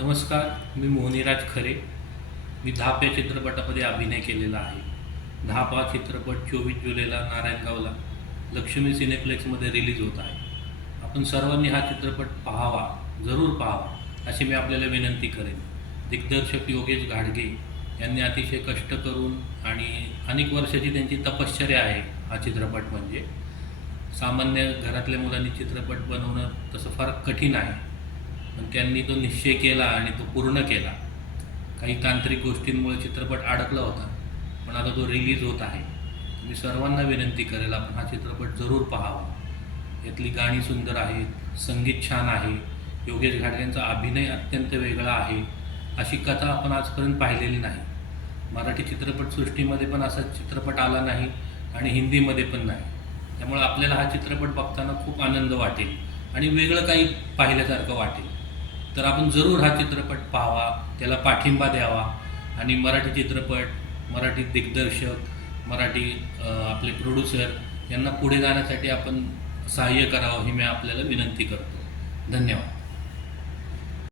नमस्कार, मी मोहनीराज खरे. मी धाप या चित्रपटामध्ये अभिनय केलेला आहे. धाप हा चित्रपट 24 जुलैला नारायणगावला लक्ष्मी सिनेप्लेक्समध्ये रिलीज होत आहे. आपण सर्वांनी हा चित्रपट पाहावा, जरूर पाहावा, अशी मी आपल्याला विनंती करेन. दिग्दर्शक योगेश घाडगे यांनी अतिशय कष्ट करून आणि अनेक वर्षाची त्यांची तपश्चर्या आहे. हा चित्रपट म्हणजे सामान्य घरातल्या मुलांनी चित्रपट बनवणं तसं फार कठीण आहे, पण त्यांनी तो निश्चय केला आणि तो पूर्ण केला. काही तांत्रिक गोष्टींमुळे चित्रपट अडकला होता, पण आता तो रिलीज होत आहे. मी सर्वांना विनंती करेल, आपण हा चित्रपट जरूर पाहावा. यातली गाणी सुंदर आहेत, संगीत छान आहे, योगेश घाडगेंचा अभिनय अत्यंत वेगळा आहे. अशी कथा आपण आजपर्यंत पाहिलेली नाही. मराठी चित्रपटसृष्टीमध्ये पण असा चित्रपट आला नाही आणि हिंदीमध्ये पण नाही. त्यामुळे आपल्याला हा चित्रपट बघताना खूप आनंद वाटेल आणि वेगळं काही पाहिल्यासारखं वाटेल. तर आपण जरूर हा चित्रपट पाहावा, त्याला पाठिंबा द्यावा आणि मराठी चित्रपट, मराठी दिग्दर्शक, मराठी आपले प्रोड्युसर यांना पुढे जाण्यासाठी आपण सहाय्य करावं ही मी आपल्याला विनंती करतो. धन्यवाद.